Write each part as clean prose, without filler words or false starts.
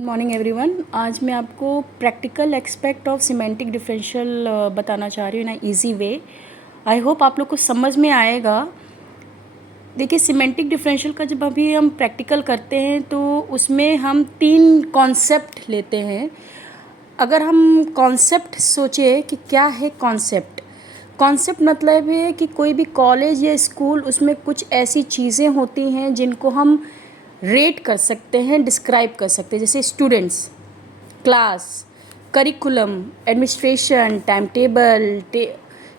Good morning everyone. आज मैं आपको practical aspect of semantic differential बताना चाह रही हूँ ना इजी वे। आई होप आप लोग को समझ में आएगा। देखिए, सिमेंटिक डिफरेंशियल का जब अभी हम प्रैक्टिकल करते हैं तो उसमें हम 3 कॉन्सेप्ट लेते हैं। अगर हम कॉन्सेप्ट सोचें कि क्या है कॉन्सेप्ट, कॉन्सेप्ट मतलब है कि कोई भी कॉलेज या स्कूल, उसमें कुछ ऐसी चीज़ें होती हैं जिनको हम रेट कर सकते हैं, डिस्क्राइब कर सकते हैं। जैसे students, class, curriculum, administration, time table,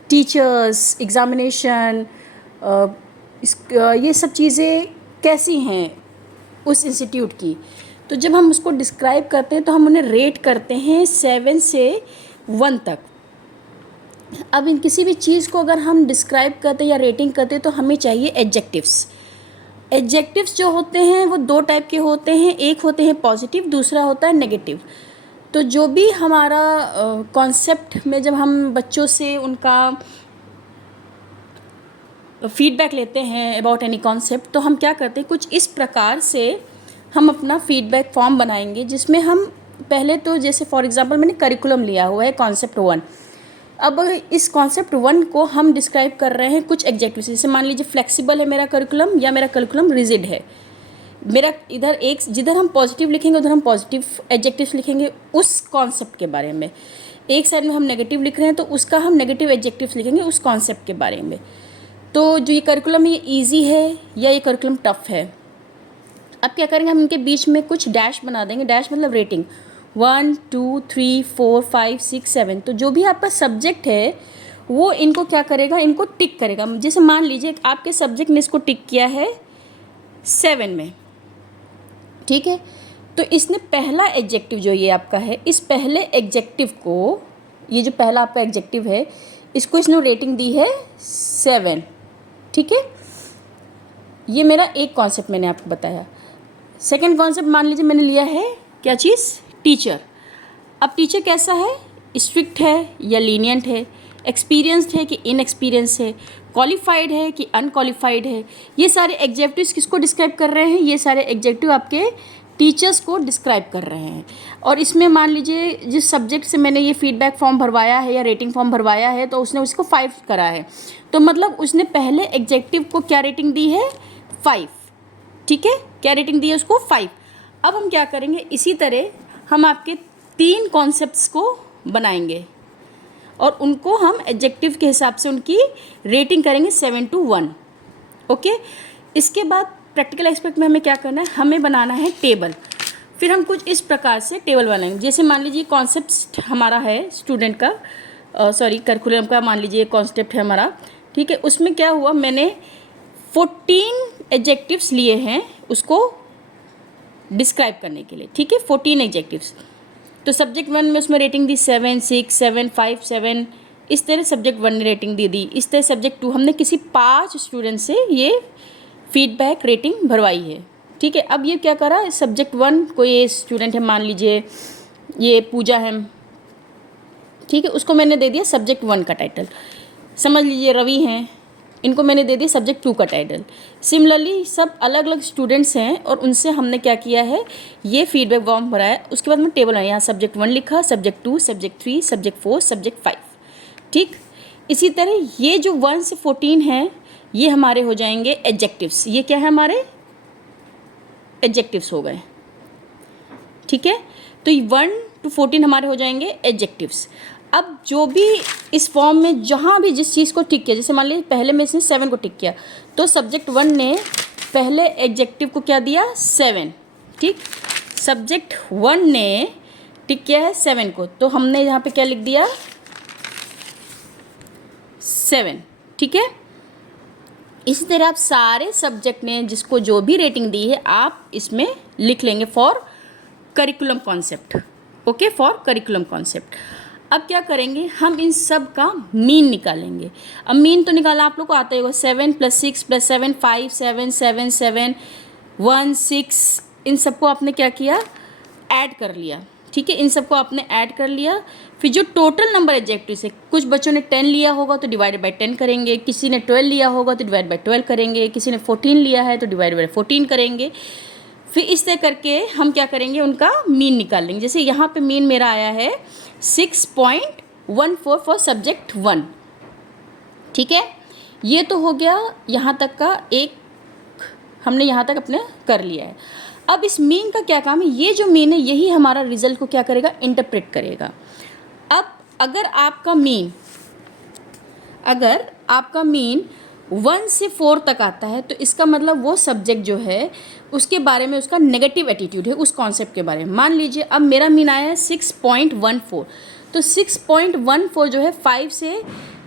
teachers, examination, ये सब चीज़ें कैसी हैं उस इंस्टीट्यूट की। तो जब हम उसको डिस्क्राइब करते हैं तो हम उन्हें रेट करते हैं 7 से 1 तक। अब इन किसी भी चीज़ को अगर हम डिस्क्राइब करते हैं या रेटिंग करते हैं तो हमें चाहिए एडजेक्टिव्स। एडजेक्टिव्स जो होते हैं वो 2 टाइप के होते हैं, एक होते हैं पॉजिटिव, दूसरा होता है नेगेटिव। तो जो भी हमारा कॉन्सेप्ट में जब हम बच्चों से उनका फीडबैक लेते हैं अबाउट एनी कॉन्सेप्ट, तो हम क्या करते हैं, कुछ इस प्रकार से हम अपना फीडबैक फॉर्म बनाएंगे जिसमें हम पहले तो जैसे फॉर एग्जांपल मैंने करिकुलम लिया हुआ है कॉन्सेप्ट 1। अब इस कॉन्सेप्ट 1 को हम डिस्क्राइब कर रहे हैं कुछ एग्जेक्टिव से। जैसे मान लीजिए फ्लेक्सिबल है मेरा करिकुलम या मेरा करिकुलम रिजिड है। मेरा इधर एक जिधर हम पॉजिटिव लिखेंगे उधर हम पॉजिटिव एडजेक्टिव्स लिखेंगे उस कॉन्सेप्ट के बारे में। एक साइड में हम नेगेटिव लिख रहे हैं तो उसका हम नेगेटिव एडजेक्टिव्स लिखेंगे उस कॉन्सेप्ट के बारे में। तो जो ये करिकुलम है ये ईजी है या ये करिकुलम टफ है। अब क्या करेंगे, हम इनके बीच में कुछ डैश बना देंगे। डैश मतलब रेटिंग 1 2 3 4 5 6 7। तो जो भी आपका सब्जेक्ट है वो इनको क्या करेगा, इनको टिक करेगा। जैसे मान लीजिए आपके सब्जेक्ट ने इसको टिक किया है 7 में, ठीक है। तो इसने पहला एडजेक्टिव जो ये आपका है, इस पहले एडजेक्टिव को, ये जो पहला आपका एडजेक्टिव है इसको इसने रेटिंग दी है 7, ठीक है। ये मेरा एक कॉन्सेप्ट मैंने आपको बताया। सेकंड कॉन्सेप्ट मान लीजिए मैंने लिया है क्या चीज़, टीचर। अब टीचर कैसा है, स्ट्रिक्ट है या लीनियंट है, एक्सपीरियंस्ड है कि इनएक्सपीरियंस है, क्वालिफाइड है कि अनक्वालिफाइड है। ये सारे एग्जेक्टिव्स किसको डिस्क्राइब कर रहे हैं, ये सारे एग्जेक्टिव आपके टीचर्स को डिस्क्राइब कर रहे हैं। और इसमें मान लीजिए जिस सब्जेक्ट से मैंने ये फीडबैक फॉर्म भरवाया है या रेटिंग फॉर्म भरवाया है तो उसने उसको 5 करा है, तो मतलब उसने पहले एग्जेक्टिव को क्या रेटिंग दी है, 5, ठीक है। क्या रेटिंग दी है उसको, 5। अब हम क्या करेंगे, इसी तरह हम आपके 3 कॉन्सेप्ट्स को बनाएंगे और उनको हम एडजेक्टिव के हिसाब से उनकी रेटिंग करेंगे 7 to 1, ओके। इसके बाद प्रैक्टिकल एस्पेक्ट में हमें क्या करना है, हमें बनाना है टेबल। फिर हम कुछ इस प्रकार से टेबल बनाएंगे। जैसे मान लीजिए कॉन्सेप्ट हमारा है स्टूडेंट का, करिकुलम का मान लीजिए कॉन्सेप्ट है हमारा, ठीक है। उसमें क्या हुआ, मैंने 14 एडजेक्टिव्स लिए हैं उसको डिस्क्राइब करने के लिए, ठीक है। 14 एडजेक्टिव्स। तो सब्जेक्ट 1 में उसमें रेटिंग दी 7 6 7 5 7, इस तरह सब्जेक्ट 1 ने रेटिंग दे दी। इस तरह सब्जेक्ट 2 हमने किसी 5 स्टूडेंट से ये फीडबैक रेटिंग भरवाई है, ठीक है। अब ये क्या करा, सब्जेक्ट 1 कोई स्टूडेंट है, मान लीजिए ये पूजा है, ठीक है, उसको मैंने दे दिया सब्जेक्ट 1 का टाइटल। समझ लीजिए रवि हैं, इनको मैंने दे दिया सब्जेक्ट 2 का टाइटल। सिमिलरली सब अलग अलग स्टूडेंट्स हैं और उनसे हमने क्या किया है, ये फीडबैक फॉर्म भराया। उसके बाद मैं टेबल बनाया, यहाँ सब्जेक्ट 1 लिखा, सब्जेक्ट 2, सब्जेक्ट 3, सब्जेक्ट 4, सब्जेक्ट 5, ठीक। इसी तरह ये जो 1 से 14 हैं ये हमारे हो जाएंगे एडजेक्टिव्स। ये क्या है, हमारे एडजेक्टिव्स हो गए, ठीक है। तो 1 to 14 हमारे हो जाएंगे एडजेक्टिव्स। अब जो भी इस फॉर्म में जहाँ भी जिस चीज़ को टिक किया, जैसे मान लीजिए पहले में इसने 7 को टिक किया, तो सब्जेक्ट 1 ने पहले एडजेक्टिव को क्या दिया, 7, ठीक। सब्जेक्ट 1 ने टिक किया है 7 को, तो हमने यहाँ पे क्या लिख दिया, 7, ठीक है। इसी तरह आप सारे सब्जेक्ट ने जिसको जो भी रेटिंग दी है आप इसमें लिख लेंगे for curriculum concept, okay, for curriculum concept. अब क्या करेंगे, हम इन सब का मीन निकालेंगे। अब मीन तो निकाला आप लोग को आता ही होगा, 7 + 6 + 7 5 7 7 7 1 6, इन सबको आपने क्या किया, ऐड कर लिया, ठीक है। इन सबको आपने ऐड कर लिया। फिर जो टोटल नंबर एडजेक्टिव है, कुछ बच्चों ने 10 लिया होगा तो डिवाइडेड बाय 10 करेंगे, किसी ने 12 लिया होगा तो डिवाइड बाय 12 करेंगे, किसी ने 14 लिया है तो डिवाइड बाय 14 करेंगे। फिर इस तरह करके हम क्या करेंगे, उनका मीन निकाल लेंगे। जैसे यहाँ पे मीन मेरा आया है 6.14 फॉर सब्जेक्ट 1, ठीक है। ये तो हो गया यहाँ तक का, एक हमने यहाँ तक अपने कर लिया है। अब इस मीन का क्या काम है, ये जो मीन है यही हमारा रिजल्ट को क्या करेगा, इंटरप्रेट करेगा। अब अगर आपका मीन 1 से 4 तक आता है तो इसका मतलब वो सब्जेक्ट जो है उसके बारे में उसका नेगेटिव एटीट्यूड है उस कॉन्सेप्ट के बारे में। मान लीजिए अब मेरा मीन आया है 6.14, तो 6.14 जो है 5 से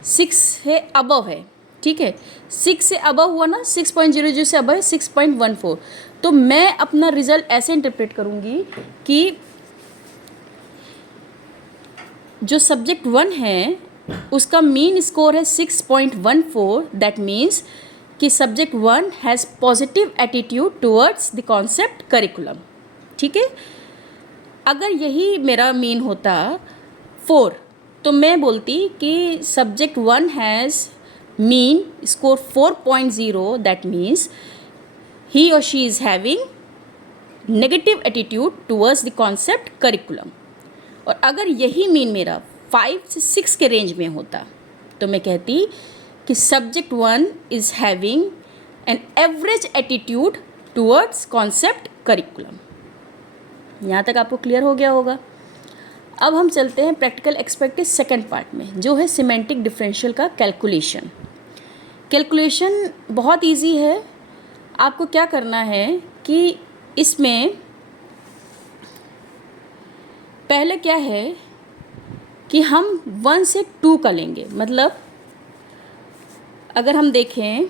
6 है अबव है, ठीक है। 6 से अबव हुआ ना, 6.00 से अबव है 6.14। तो मैं अपना रिजल्ट ऐसे इंटरप्रेट करूँगी कि जो सब्जेक्ट 1 है उसका मीन स्कोर है 6.14। दैट मीन्स कि subject 1 has positive attitude towards the concept curriculum, ठीक है। अगर यही मेरा मीन होता 4 तो मैं बोलती कि subject 1 has mean score 4.0। That means he or she is having negative attitude towards the concept curriculum। और अगर यही मीन मेरा 5 से 6 के रेंज में होता तो मैं कहती कि subject 1 is having an average attitude towards concept curriculum. यहाँ तक आपको क्लियर हो गया होगा। अब हम चलते हैं प्रैक्टिकल एक्सपेक्ट के सेकेंड पार्ट में, जो है सिमेंटिक डिफरेंशियल का कैलकुलेशन। कैलकुलेशन बहुत ईजी है। आपको क्या करना है कि इसमें पहले क्या है कि हम 1 से 2 का लेंगे। मतलब अगर हम देखें,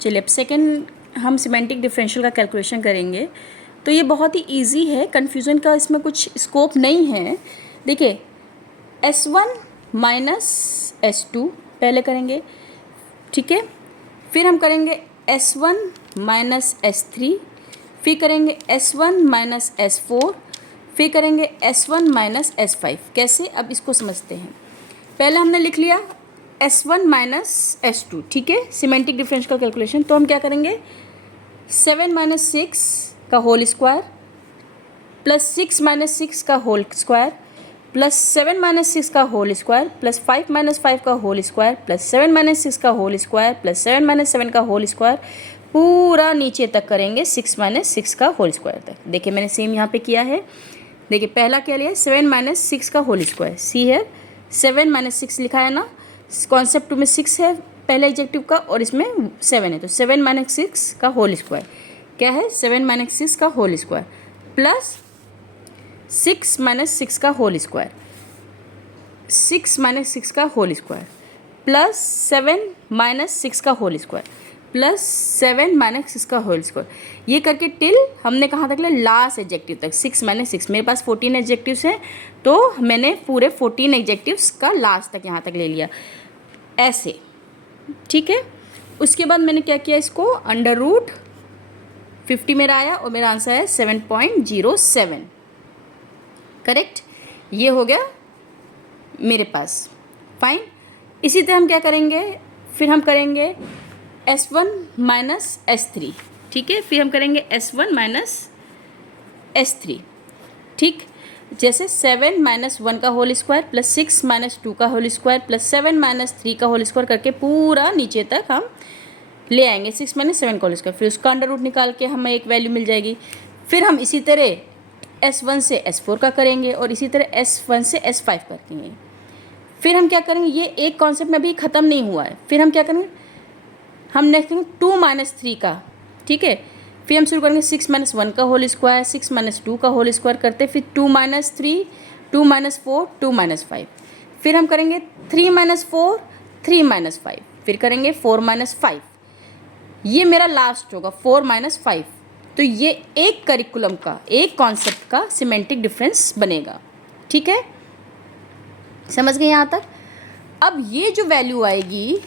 चलिए अब सेकेंड हम सिमेंटिक डिफरेंशियल का कैलकुलेशन करेंगे तो ये बहुत ही इजी है, कन्फ्यूज़न का इसमें कुछ स्कोप नहीं है। देखिए S1 माइनस S2 पहले करेंगे, ठीक है। फिर हम करेंगे S1 माइनस S3, फिर करेंगे S1 माइनस S4, फिर करेंगे S1 माइनस S5। कैसे, अब इसको समझते हैं। पहले हमने लिख लिया S1 माइनस S2, ठीक है, सिमेंटिक डिफरेंस का कैलकुलेशन। तो हम क्या करेंगे, 7 माइनस 6 का होल स्क्वायर प्लस 6 माइनस 6 का होल स्क्वायर प्लस 7 माइनस 6 का होल स्क्वायर प्लस 5 माइनस 5 का होल स्क्वायर प्लस 7 माइनस 6 का होल स्क्वायर प्लस 7 माइनस 7 का होल स्क्वायर, पूरा नीचे तक करेंगे 6 माइनस 6 का होल स्क्वायर तक। देखिए मैंने सेम यहाँ पे किया है। देखिए पहला क्या लिया, 7 माइनस 6 का होल स्क्वायर, सी है 7 माइनस 6 लिखा है ना, कॉन्सेप्ट 2 में 6 है पहले एडजेक्टिव का और इसमें 7 है, तो 7 माइनस 6 का होल स्क्वायर क्या है, 7 माइनस 6 का होल स्क्वायर प्लस 6 माइनस 6 का होल स्क्वायर, 6 माइनस 6 का होल स्क्वायर प्लस 7 माइनस 6 का होल स्क्वायर प्लस 7 माइनस 6 का होल स्क्वायर, ये करके टिल हमने कहाँ तक लिया, लास्ट एडजेक्टिव तक 6 माइनस 6। मेरे पास 14 एडजेक्टिव्स हैं तो मैंने पूरे 14 एडजेक्टिव्स का लास्ट तक यहाँ तक ले लिया ऐसे, ठीक है। उसके बाद मैंने क्या किया, इसको अंडर रूट 50 मेरा आया और मेरा आंसर है 7.07, करेक्ट। ये हो गया मेरे पास, फाइन। इसी तरह हम क्या करेंगे, फिर हम करेंगे S1 माइनस S3, ठीक है, फिर हम करेंगे S1 माइनस S3, ठीक। जैसे 7 माइनस 1 का होल स्क्वायर प्लस 6 माइनस 2 का होल स्क्वायर प्लस 7 माइनस 3 का होल स्क्वायर करके पूरा नीचे तक हम ले आएंगे 6 माइनस 7 का होल स्क्वायर, फिर उसका अंडर रूट निकाल के हमें एक वैल्यू मिल जाएगी। फिर हम इसी तरह S1 से S4 का करेंगे और इसी तरह S1 से S5 करेंगे। फिर हम क्या करेंगे, ये एक कॉन्सेप्ट में अभी ख़त्म नहीं हुआ है, फिर हम क्या करेंगे, हम नेक्स्ट करेंगे 2 माइनस 3 का, ठीक है। फिर हम शुरू करेंगे 6 माइनस 1 का होल स्क्वायर, 6 माइनस 2 का होल स्क्वायर करते, फिर 2 माइनस 3, 2 माइनस 4, 2 माइनस 5, फिर हम करेंगे 3 माइनस 4, 3 माइनस 5, फिर करेंगे 4 माइनस 5, ये मेरा लास्ट होगा 4 माइनस 5। तो ये एक करिकुलम का, एक कॉन्सेप्ट का सिमेंटिक डिफरेंस बनेगा, ठीक है, समझ गए यहाँ तक। अब ये जो वैल्यू आएगी,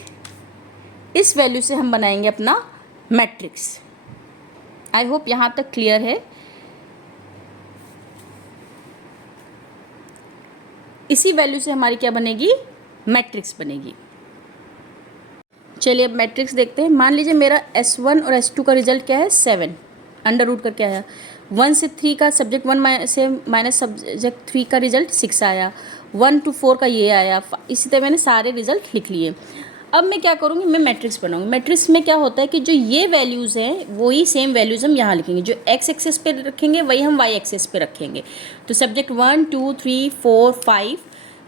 इस वैल्यू से हम बनाएंगे अपना मैट्रिक्स। आई होप यहाँ तक क्लियर है। इसी वैल्यू से हमारी क्या बनेगी, मैट्रिक्स बनेगी। चलिए अब मैट्रिक्स देखते हैं। मान लीजिए मेरा S1 और S2 का रिजल्ट क्या है, 7। अंडर रूट करके आया। 1 से 3 का सब्जेक्ट 1 से माइनस सब्जेक्ट 3 का रिजल्ट 6 आया। 1 to 4 का ये आया। इसी तरह मैंने सारे रिजल्ट लिख लिए। अब मैं क्या करूँगी, मैं मैट्रिक्स बनाऊँगी। मैट्रिक्स में क्या होता है कि जो ये वैल्यूज़ हैं वही सेम वैल्यूज़ हम यहाँ लिखेंगे, जो एक्स एक्सेस पे रखेंगे वही हम वाई एक्सेस पे रखेंगे। तो सब्जेक्ट 1 2 3 4 5,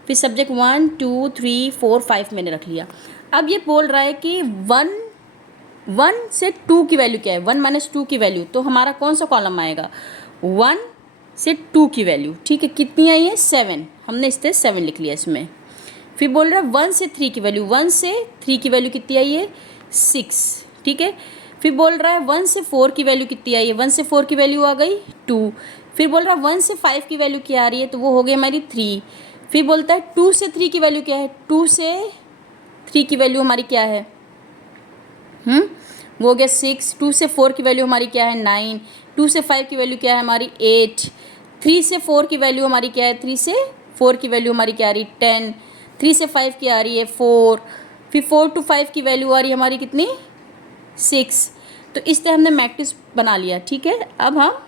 फिर सब्जेक्ट 1 2 3 4 5 मैंने रख लिया। अब ये बोल रहा है कि 1 से 2 की वैल्यू क्या है, 1 माइनस 2 की वैल्यू, तो हमारा कौन सा कॉलम आएगा, 1 से 2 की वैल्यू। ठीक है, कितनी आई है, 7, हमने इस तरह 7 लिख लिया इसमें। फिर बोल रहा है 1 से 3 की वैल्यू, 1 से 3 की वैल्यू कितनी आई है, 6। ठीक है, फिर बोल रहा है 1 से 4 की वैल्यू कितनी आई है, 1 से 4 की वैल्यू आ गई 2। फिर बोल रहा है 1 से 5 की वैल्यू क्या आ रही है, तो वो हो गई हमारी 3। फिर बोलता है 2 से 3 की वैल्यू क्या है, 2 से 3 की वैल्यू हमारी क्या है, वो हो गया 6। 2 से 4 की वैल्यू हमारी क्या है, 9। 2 से 5 की वैल्यू क्या है हमारी, 8। 3 से 4 की वैल्यू हमारी क्या है, 3 से 4 की वैल्यू हमारी क्या आ रही, 10। 3 से 5 की आ रही है 4। फिर 4 to 5 की वैल्यू आ रही है हमारी कितनी, 6। तो इस तरह हमने मैट्रिक्स बना लिया। ठीक है, अब हम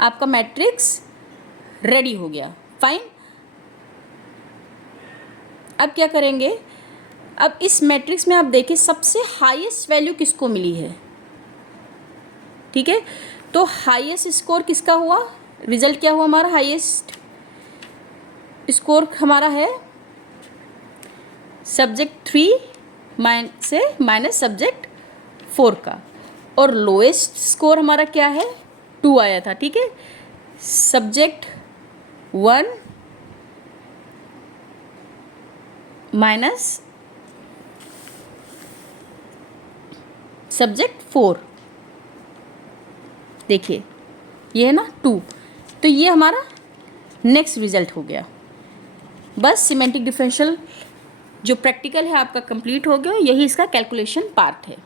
आपका मैट्रिक्स रेडी हो गया, फाइन। अब क्या करेंगे, अब इस मैट्रिक्स में आप देखिए सबसे हाईएस्ट वैल्यू किसको मिली है। ठीक है, तो हाईएस्ट स्कोर किसका हुआ, रिजल्ट क्या हुआ हमारा, हाईएस्ट स्कोर हमारा है सब्जेक्ट 3 से माइनस सब्जेक्ट 4 का, और लोएस्ट स्कोर हमारा क्या है, 2 आया था। ठीक है, सब्जेक्ट 1 माइनस सब्जेक्ट 4, देखिए ये है ना 2, तो ये हमारा नेक्स्ट रिजल्ट हो गया। बस सिमेंटिक डिफरेंशियल जो प्रैक्टिकल है आपका कंप्लीट हो गया, यही इसका कैलकुलेशन पार्ट है।